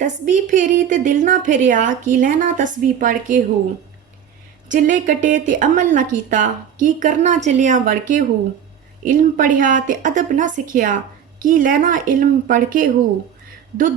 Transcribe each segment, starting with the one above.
ਤਸਬੀਹ ਫੇਰੀ ਤੇ ਦਿਲ ਨਾ ਫਿਰਿਆ ਕੀ ਲੈਣਾ ਤਸਬੀਹ ਪੜ੍ਹ ਕੇ ਹੋ। ਚਿੱਲੇ ਕਟੇ ਤੇ ਅਮਲ ਨਾ ਕੀਤਾ ਕੀ ਕਰਨਾ ਚਿੱਲਿਆਂ ਵੜ ਕੇ ਹੋ। ਇਲਮ ਪੜ੍ਹਿਆ ਤੇ ਅਦਬ ਨਾ ਸਿੱਖਿਆ ਕੀ ਲੈਣਾ ਇਲਮ ਪੜ੍ਹ ਕੇ ਹੋ। ਦੁੱਧ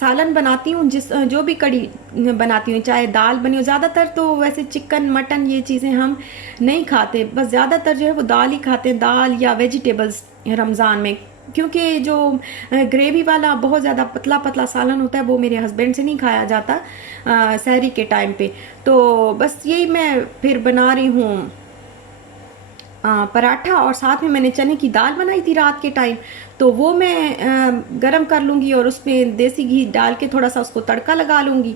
سالن بناتی ہوں، جو بھی کڑی بناتی ہوں، چاہے دال بنی ہو، زیادہ تر تو ویسے چکن مٹن یہ چیزیں ہم نہیں کھاتے، بس زیادہ تر جو ہے وہ دال ہی کھاتے ہیں، دال یا ویجیٹیبلز رمضان میں، کیونکہ جو گریوی والا بہت زیادہ پتلا پتلا سالن ہوتا ہے وہ میرے ہسبینڈ سے نہیں کھایا جاتا سحری کے ٹائم پہ، تو بس یہی میں پھر بنا رہی ہوں پراٹھا، اور ساتھ میں نے چنے کی دال بنائی تھی رات کے ٹائم، تو وہ میں گرم کر لوں گی اور اس میں دیسی گھی ڈال کے تھوڑا سا اس کو تڑکا لگا لوں گی.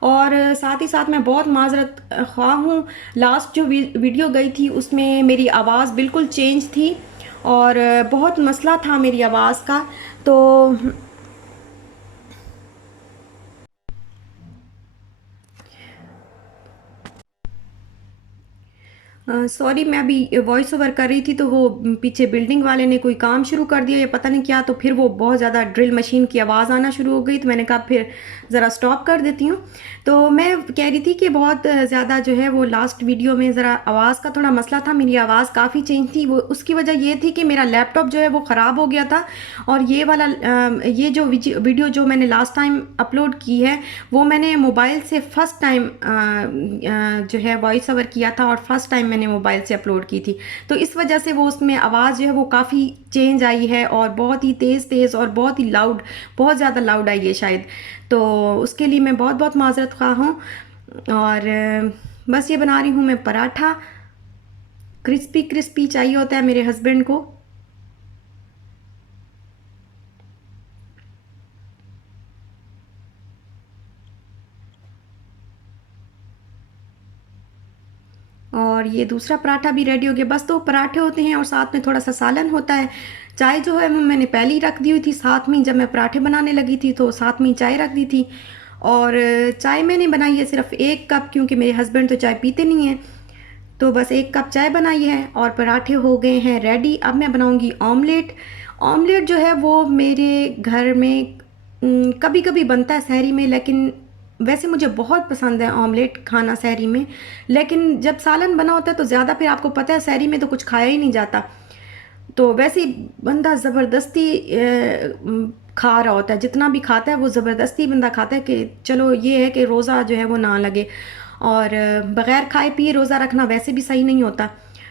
اور ساتھ ہی ساتھ میں بہت معذرت خواہ ہوں، لاسٹ جو ویڈیو گئی تھی اس میں میری آواز بالکل چینج تھی اور بہت مسئلہ تھا میری آواز کا، تو سوری، میں ابھی وائس اوور کر رہی تھی تو وہ پیچھے بلڈنگ والے نے کوئی کام شروع کر دیا یا پتہ نہیں کیا، تو پھر وہ بہت زیادہ ڈرل مشین کی آواز آنا شروع ہو گئی، تو میں نے کہا پھر ذرا سٹاپ کر دیتی ہوں. تو میں کہہ رہی تھی کہ بہت زیادہ جو ہے وہ لاسٹ ویڈیو میں ذرا آواز کا تھوڑا مسئلہ تھا، میری آواز کافی چینج تھی، وہ اس کی وجہ یہ تھی کہ میرا لیپ ٹاپ جو ہے وہ خراب ہو گیا تھا، اور یہ جو ویڈیو جو میں نے لاسٹ ٹائم اپلوڈ کی ہے وہ میں نے موبائل سے فرسٹ ٹائم جو ہے وائس اوور کیا تھا، اور فرسٹ ٹائم میں نے موبائل سے اپلوڈ کی تھی، تو اس وجہ سے وہ اس میں آواز جو ہے وہ کافی چینج آئی ہے اور بہت ہی تیز اور بہت ہی لاؤڈ، بہت زیادہ لاؤڈ آئی ہے شاید، تو اس کے لیے میں بہت بہت معذرت خواہ ہوں. اور بس یہ بنا رہی ہوں میں پراٹھا، کرسپی کرسپی چاہیے ہوتا ہے میرے ہسبینڈ کو. اور یہ دوسرا پراٹھا بھی ریڈی ہو گیا، بس 2 پراٹھے ہوتے ہیں اور ساتھ میں تھوڑا سا سالن ہوتا ہے. چائے جو ہے میں نے پہلے ہی رکھ دی ہوئی تھی ساتھ میں، جب میں پراٹھے بنانے لگی تھی تو ساتھ میں چائے رکھ دی تھی، اور چائے میں نے بنائی ہے صرف 1 کپ، کیونکہ میرے ہسبینڈ تو چائے پیتے نہیں ہیں، تو بس 1 کپ چائے بنائی ہے اور پراٹھے ہو گئے ہیں ریڈی. اب میں بناؤں گی آملیٹ. آملیٹ جو ہے وہ میرے گھر میں کبھی کبھی بنتا ہے سحری میں، لیکن ویسے مجھے بہت پسند ہے آملیٹ کھانا سحری میں، لیکن جب سالن بنا ہوتا ہے تو زیادہ پھر آپ کو پتہ ہے سحری میں تو کچھ کھایا ہی نہیں جاتا، تو ویسے بندہ زبردستی کھا رہا ہوتا ہے، جتنا بھی کھاتا ہے وہ زبردستی بندہ کھاتا ہے کہ چلو یہ ہے کہ روزہ جو ہے وہ نہ لگے، اور بغیر کھائے پیے روزہ رکھنا ویسے بھی صحیح نہیں ہوتا.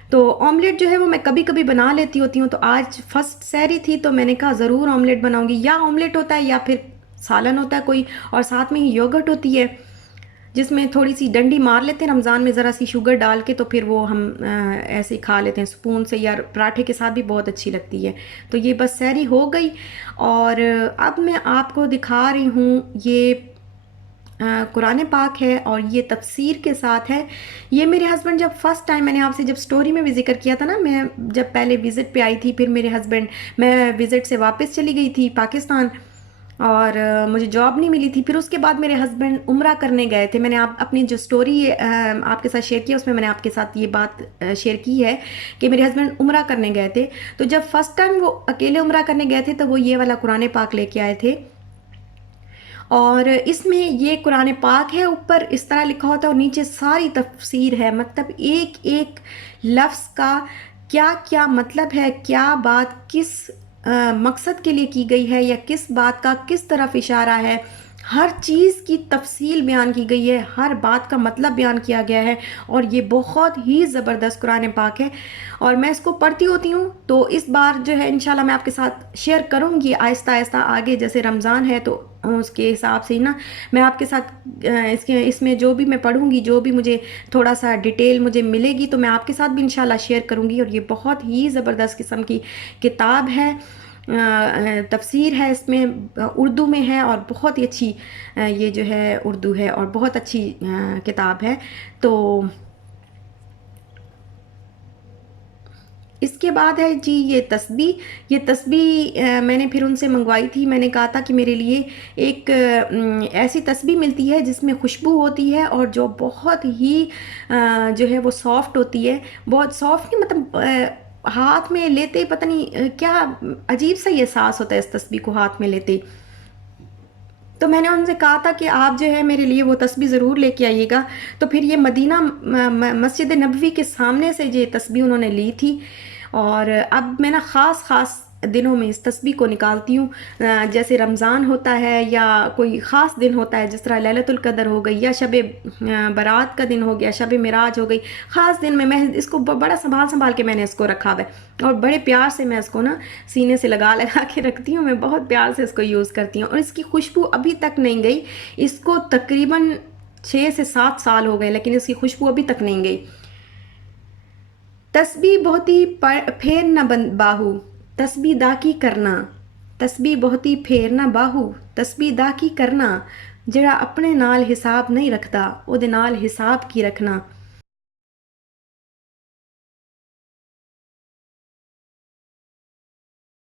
تو آملیٹ جو ہے وہ میں کبھی کبھی بنا لیتی ہوتی ہوں، تو آج فرسٹ سحری تھی تو میں نے کہا ضرور آملیٹ بناؤں گی، یا آملیٹ ہوتا ہے یا پھر سالن ہوتا ہے کوئی، اور ساتھ میں ہی یوگرٹ ہوتی ہے جس میں تھوڑی سی ڈنڈی مار لیتے ہیں رمضان میں ذرا سی شوگر ڈال کے، تو پھر وہ ہم ایسے ہی کھا لیتے ہیں سپون سے، یا پراٹھے کے ساتھ بھی بہت اچھی لگتی ہے. تو یہ بس سحری ہو گئی، اور اب میں آپ کو دکھا رہی ہوں یہ قرآن پاک ہے اور یہ تفسیر کے ساتھ ہے. یہ میرے ہسبینڈ جب فرسٹ ٹائم، میں نے آپ سے جب سٹوری میں بھی ذکر کیا تھا نا، میں جب پہلے وزٹ پہ آئی تھی، پھر میرے ہسبینڈ، میں وزٹ سے واپس چلی گئی تھی پاکستان اور مجھے جاب نہیں ملی تھی، پھر اس کے بعد میرے ہسبینڈ عمرہ کرنے گئے تھے. میں نے اپنی جو سٹوری آپ کے ساتھ شیئر کی اس میں نے آپ کے ساتھ یہ بات شیئر کی ہے کہ میرے ہسبینڈ عمرہ کرنے گئے تھے، تو جب فرسٹ ٹائم وہ اکیلے عمرہ کرنے گئے تھے تو وہ یہ والا قرآن پاک لے کے آئے تھے، اور اس میں یہ قرآن پاک ہے، اوپر اس طرح لکھا ہوتا ہے اور نیچے ساری تفسیر ہے، مطلب ایک ایک لفظ کا کیا کیا مطلب ہے، کیا بات کس مقصد کے لیے کی گئی ہے، یا کس بات کا کس طرف اشارہ ہے، ہر چیز کی تفصیل بیان کی گئی ہے، ہر بات کا مطلب بیان کیا گیا ہے، اور یہ بہت ہی زبردست قرآن پاک ہے. اور میں اس کو پڑھتی ہوتی ہوں، تو اس بار جو ہے انشاءاللہ میں آپ کے ساتھ شیئر کروں گی آہستہ آہستہ آگے، جیسے رمضان ہے تو اس کے حساب سے نا میں آپ کے ساتھ اس میں جو بھی میں پڑھوں گی، جو بھی مجھے تھوڑا سا ڈیٹیل مجھے ملے گی تو میں آپ کے ساتھ بھی انشاءاللہ شیئر کروں گی. اور یہ بہت ہی زبردست قسم کی کتاب ہے، تفسیر ہے، اس میں اردو میں ہے، اور بہت ہی اچھی یہ جو ہے اردو ہے اور بہت اچھی کتاب ہے. تو اس کے بعد ہے جی یہ تسبیح. یہ تسبیح میں نے پھر ان سے منگوائی تھی، میں نے کہا تھا کہ میرے لیے ایک ایسی تسبیح ملتی ہے جس میں خوشبو ہوتی ہے اور جو بہت ہی جو ہے وہ سافٹ ہوتی ہے، بہت سافٹ نہیں، مطلب ہاتھ میں لیتے پتہ نہیں کیا عجیب سا یہ احساس ہوتا ہے اس تسبیح کو ہاتھ میں لیتے. تو میں نے ان سے کہا تھا کہ آپ جو ہے میرے لیے وہ تسبیح ضرور لے کے آئیے گا. تو پھر یہ مدینہ مسجد نبوی کے سامنے سے یہ تسبیح انہوں نے لی تھی، اور اب میں نا خاص دنوں میں اس تسبیح کو نکالتی ہوں، جیسے رمضان ہوتا ہے یا کوئی خاص دن ہوتا ہے، جس طرح لیلۃ القدر ہو گئی یا شب برات کا دن ہو گیا، شب معراج ہو گئی، خاص دن میں اس کو بڑا سنبھال کے میں نے اس کو رکھا ہوا ہے، اور بڑے پیار سے میں اس کو نا سینے سے لگا کے رکھتی ہوں، میں بہت پیار سے اس کو یوز کرتی ہوں، اور اس کی خوشبو ابھی تک نہیں گئی، اس کو تقریباً 6 سے 7 سال ہو گئے لیکن اس کی خوشبو ابھی تک نہیں گئی۔ تسبیح بہتی پھیر نہ باہو، تسبیح دا کی کرنا، تسبیح بہتی پھیر نہ باہو، تسبیح دا کی کرنا، جڑا اپنے نال حساب نہیں رکھدا او دے نال حساب کی رکھنا۔